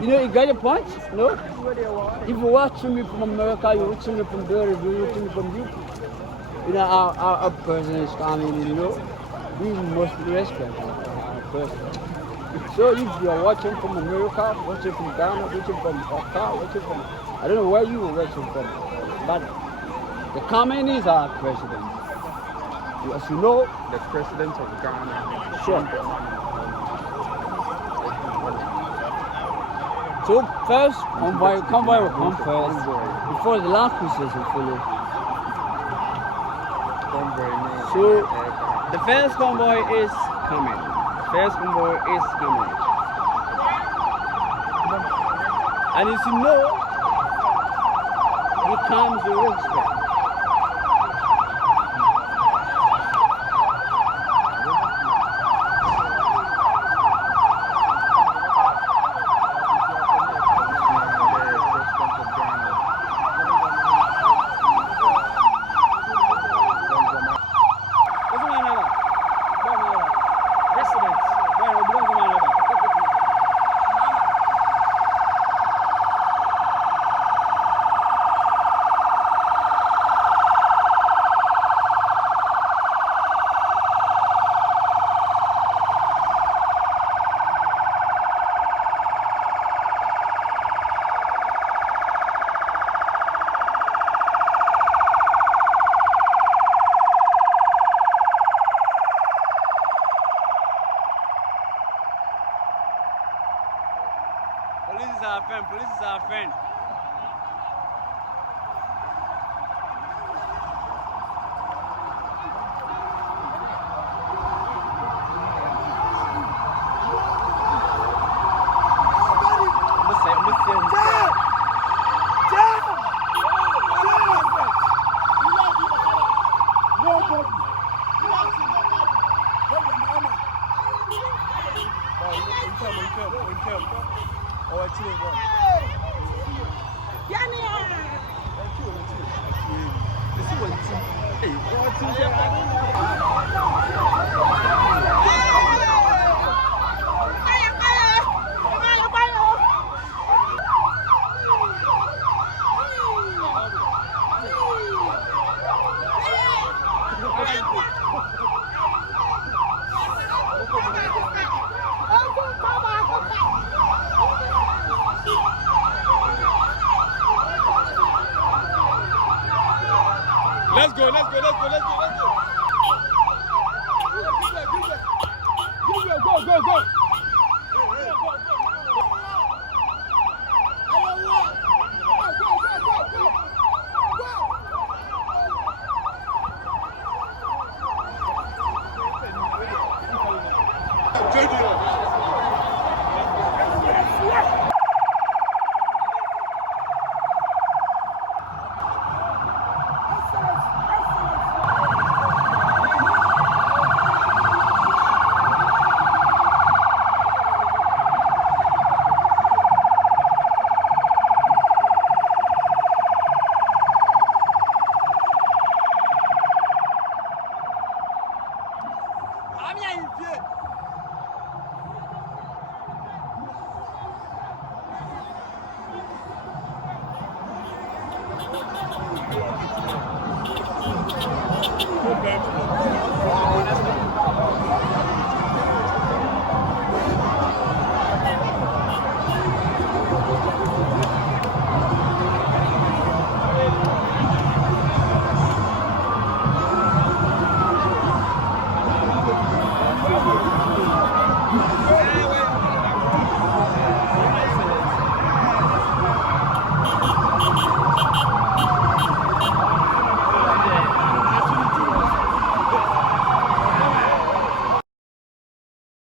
You know, you got your point? No? If you're watching me from America, you're watching me from Berry, you're watching me from UK. You know, our person is coming, you know. We must respect our person. So if you're watching from America, watching from Ghana, watching from Accra, watching from, I don't know where you were watching from, but the Kamen is our president. As you know, the president of Ghana. Sure. So first, convoy will come first, before the last process will follow. So the first convoy is coming. First convoy is coming. And as you know, he comes with respect. friend. Let's go. Go. JD.